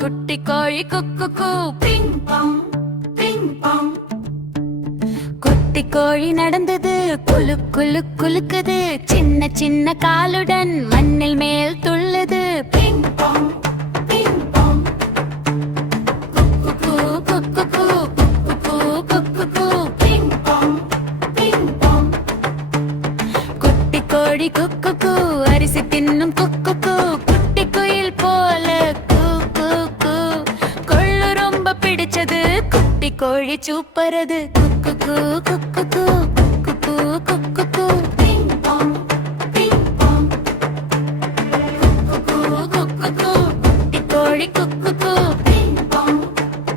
குட்டி கோழி குக்கு பிங் பாங் பிங் பாங். குட்டி கோழி நடந்தது குலு குலு குலுக்குது, சின்ன சின்ன காலுடன் மண்ணில் மேல் துள்ளுது. பிங் பாங் பிங் பாங். குக்கு குக்கு குக்கு குக்கு பிங் பாங் பிங் பாங். குட்டி கோழி குக்கு அரிசி தின்னும் குக்கு, குட்டி குயில் போல குட்டி கோழி சூப்பரது. குக்கு குக்கு குக்கு குக்கு பிங் பாங் பிங் பாங். குக்கு குட்டி கோழி குக்கு பிங் பாங்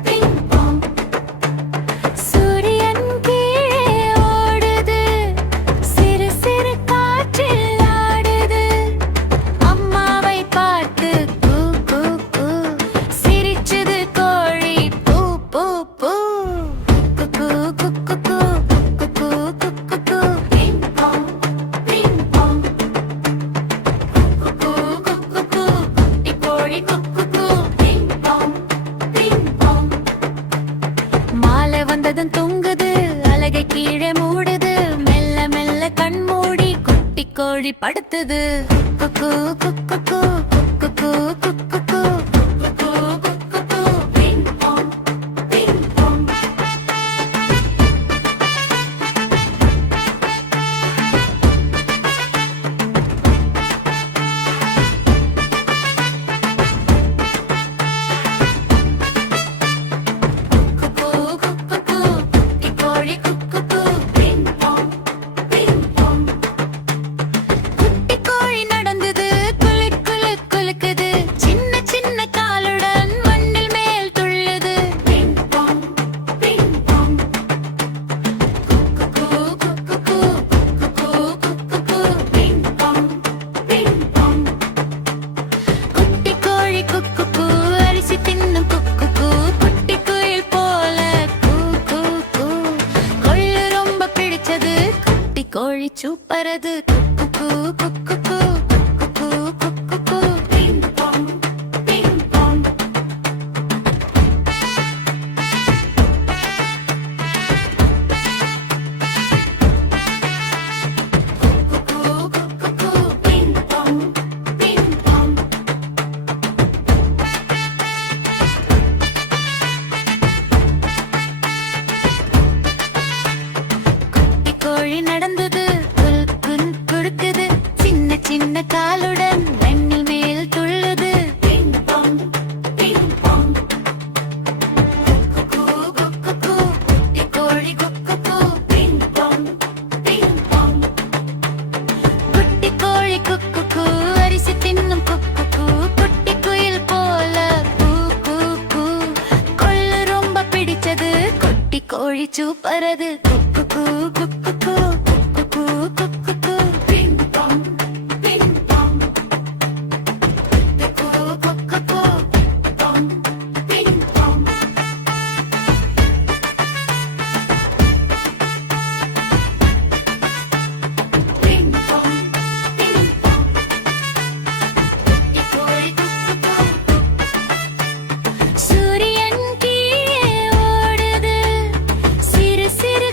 பிங் பாங். சூரியன் கீழே ஓடுது, சிறு சிறு காற்றில் ஆடுது. அம்மாவை பார்த்து கூ சிரிச்சது கோழி பூ பூ பூ. மாலை வந்ததும் தூங்குது, அலகை கீழே மூடுது. மெல்ல மெல்ல கண் மூடி குட்டி கோழி படுத்துது. குக்கு குக்கு குக்கு குக்கு குக்கு. கோழி சூப்பரது. குக்கு குக்கு குக்கு குக்கு பிங் பாங் பிங் பாங். குக்கு பிங் பாங் பிங் பாங். குட்டி கோழி நடந்தது, சின்ன காலுடன் மண்ணில் மேல் துள்ளுது. பிங் பாங் பிங் பாங். குட்டி கோழி குக்கு பிங் பாங் பிங் பாங். குட்டி கோழி குக்கு அரிசி தின்னும் குக்கு, குட்டி குயில் போல கூ கொள்ளு ரொம்ப பிடிச்சது. குட்டி கோழி சூப்பரது. குக்கு குக்கு குக்கு குக்கு பிங் பாங். சூரியன் கீழே ஓடுது, சிறு சிறு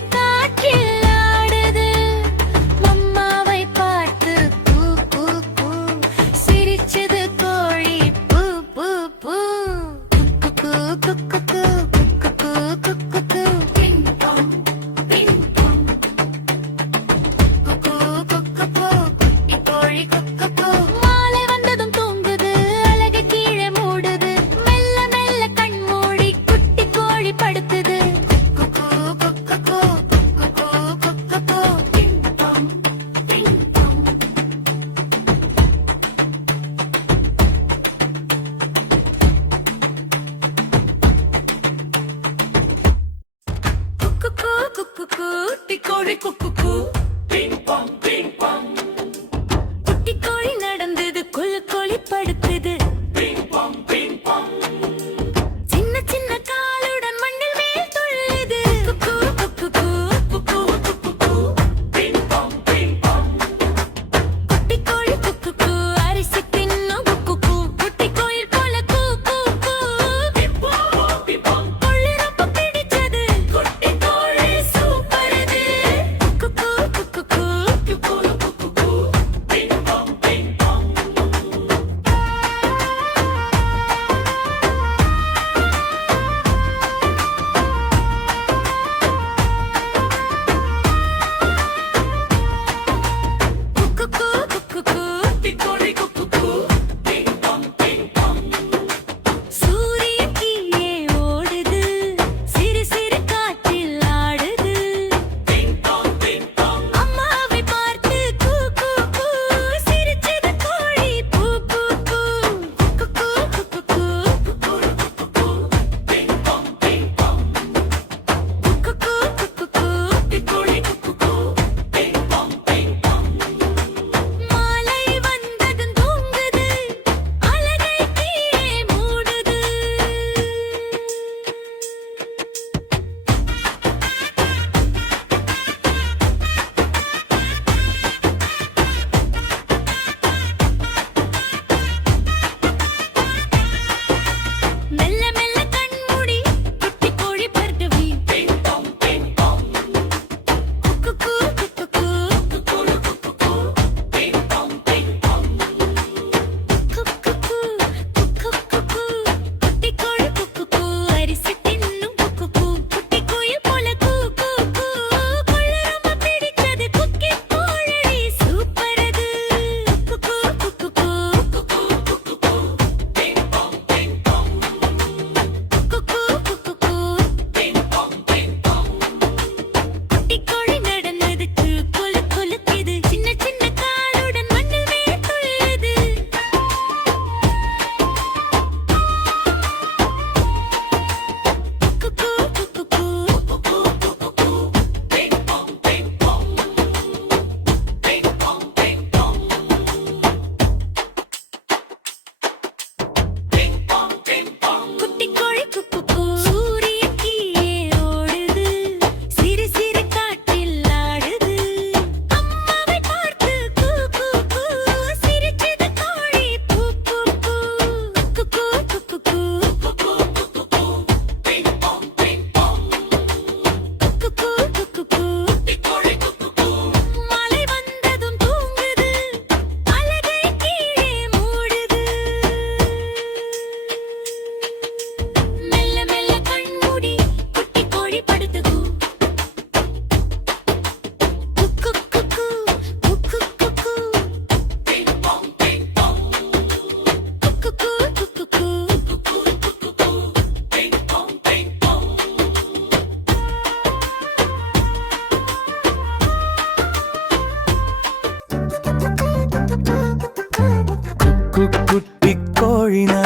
கோழினா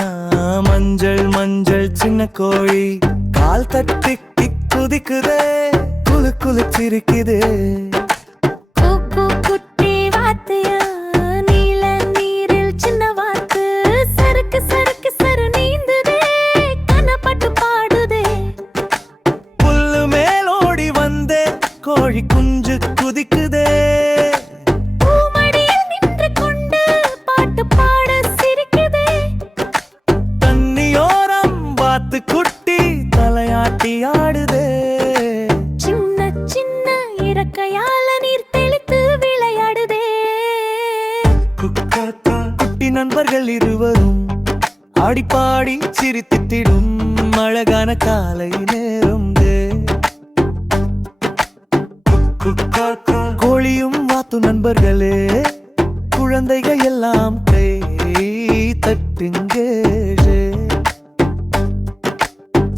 மஞ்சள் மஞ்சள் சின்ன கோழி கால் தட்டி குதிக்குதே குலு குலு சிரிக்குதே குக்கு குட்டி வாத்தையா நீல நீரில் சின்ன வாத்து சறுக்கு சறுக்கு சரு நீந்துதே கனப்பட்டு பாடுதே புல்லு மேலோடி வந்தே கோழி குஞ்சு குதிக்குதே பூமடியில் நின்று கொண்டு பாட்டு பாட சிரிக்குதே தண்ணியோரம் வாத்து குட்டி தலையாட்டி ஆடுதே சின்ன சின்ன இறக்கையால நீர் தெளித்து விளையாடுதே குட்டி நண்பர்கள் இருவரும் ஆடிப்பாடி சிரித்திட்டிடும் அழகான காலை நேரம் கோழியும் வாத்து நண்பர்களே குழந்தைகள் எல்லாம் கை தட்டுங்க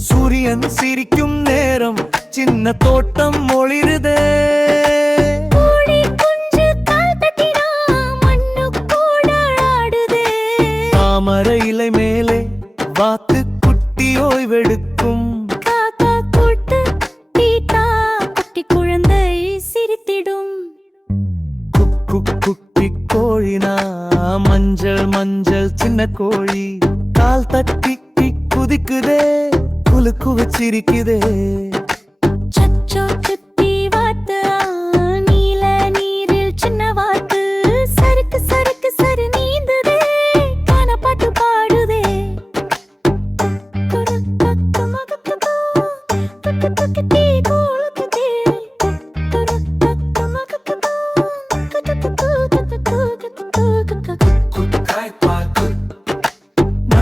சூரியன் சிரிக்கும் நேரம் சின்ன தோட்டம் ஒளிருதே கோழி குஞ்சு கால் தட்டினா மண்ணு கூட ஆடுதே தாமரை இலை மேலே வாத்து குட்டி ஓய்வெடுக்கும் காக்கா கூட்டு டீட்டா குட்டி குழந்தை சிரித்திடும் குட்டி கோழினா மஞ்சள் மஞ்சள் சின்ன கோழி கால் தட்டி குதிக்குதே குலு குலு சிரிக்குதே சச்சோ சுத்தி வாத்து நீல நீரில் சின்ன வாத்து சறுக்கு சறுக்கு சரு நீந்துதே கனப்பாட்டு பாடுதே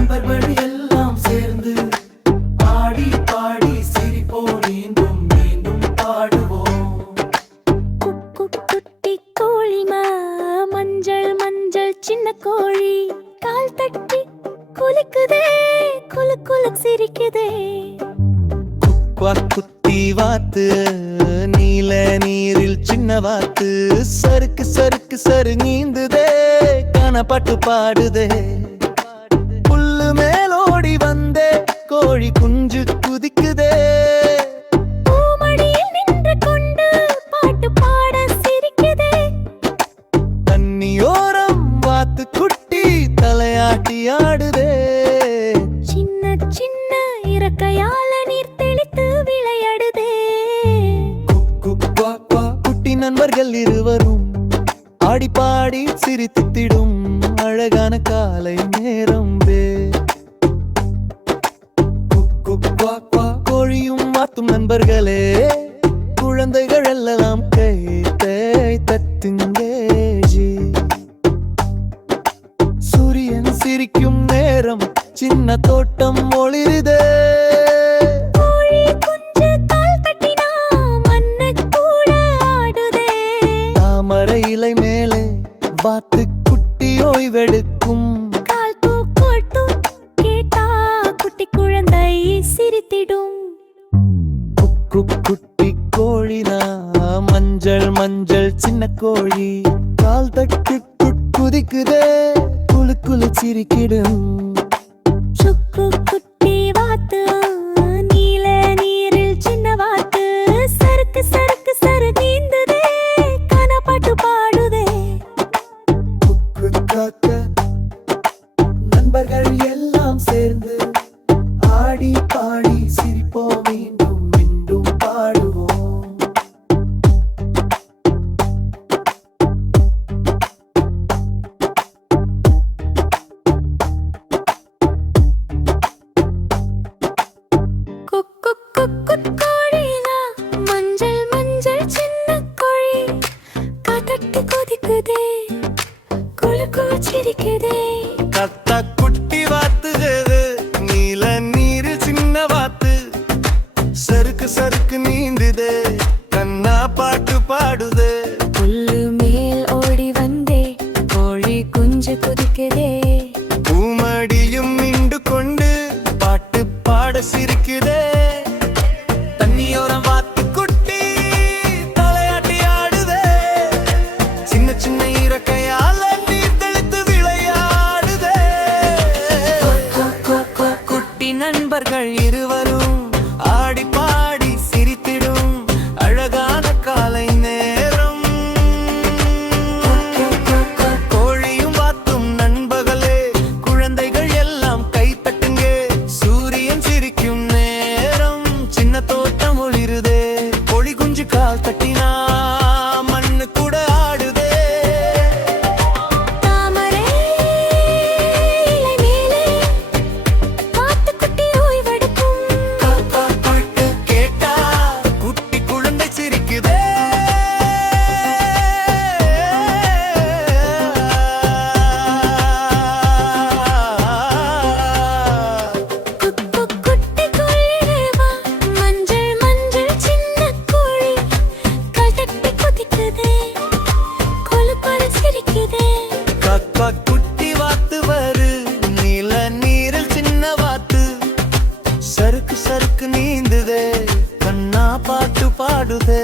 நண்பர்கள் எல்லாம் சேர்ந்து ஆடி பாடி சிரிப்போம் மீண்டும் மீண்டும் பாடுவோம் குட்டி கோழிமா மஞ்சள் மஞ்சள் சின்ன கோழி கால் தட்டி குலுக்குதே குலு குலு சிரிக்குதே குட்டி வாத்து நீல நீரில் சின்ன வாத்து சறுக்கு சறுக்கு சரு நீந்துதே கனப்பட்டு பாடுதே புல்லு மேலோடி வந்தே கோழி குஞ்சு குதிக்குதே பூமடியில் நின்று கொண்டு பாட்டு பாட சிரிக்குதே தண்ணியோரம் வாத்து குட்டி தலையாட்டி ஆடுதே சின்ன சின்ன இறக்கையால நீர் தெளித்து விளையாடுதே குட்டி நண்பர்கள் இருவரும் ஆடி பாடி சிரித்திட்டிடும் அழகான காலை நேரம் கோழியும் மாத்தும் நண்பர்களே குழந்தைகள் எல்லாம் கை தட்டுங்க சூரியன் சிரிக்கும் நேரம் சின்ன தோட்டம் ஒளிருதே கோழி குஞ்சு கால் தட்டினா மண்ணு கூட ஆடுதே தாமரை இலை மேலே வாத்து குட்டி ஓய்வெடுக்கும் கால் தூக்கோட்டு கேட்டா குட்டி குழந்தை சிரித்திடும் குட்டி கோழினா மஞ்சள் மஞ்சள் சின்ன கோழி கால் தட்டி குதிக்குதே குலு குலு சிரிக்கிடும் சுக்கு குட்டி வாத்து நீல நீரில் சின்ன வாத்து சறுக்கு சறுக்கு சரு நீந்துதே கனப்பாட்டு பாடுதே நண்பர்கள் எல்லாம் சேர்ந்து ஆடி பாடி சிரிப்போம் மீண்டும் மீண்டும் பாடுவோம் கோழினா மஞ்சள் மஞ்சள் சின்ன கோழி காத்தட்டு கொதிக்குதே குலுக்கு சிரிக்குதே கத்த குட்டி வாத்துது குட்டி நண்பர்கள் இருவரும் ஆடி பாடி சிரித்திடும் அழகான காலை நேரம். கோழியும் வாத்தும் நண்பர்களே, குழந்தைகள் எல்லாம் கை தட்டுங்க. சூரியன் சிரிக்கும் நேரம், சின்ன தோட்டம் ஒளிருதே. கோழி குஞ்சு கால் தட்டினா மண்ணு கூட ஆடுதே. தாமரை இலை மேலே வாத்துக்குட்டி ஓய்வெடுக்கும். காக்கா பாட்டு கேட்டா குட்டி குழந்தை சிரிக்குதே. குக்கு குட்டி கோழியே வா, மஞ்சள் மஞ்சள் சின்ன கோழி கால் தட்டி குதிக்குதே, கொலு கொலு சிரிக்குதே. காக்கா குட்டி வாத்து வரு, நீல நீரில் சின்ன வாத்து சறுக்கு சறுக்கு நீந்துதே, கண்ணா பாட்டு பாடுதே.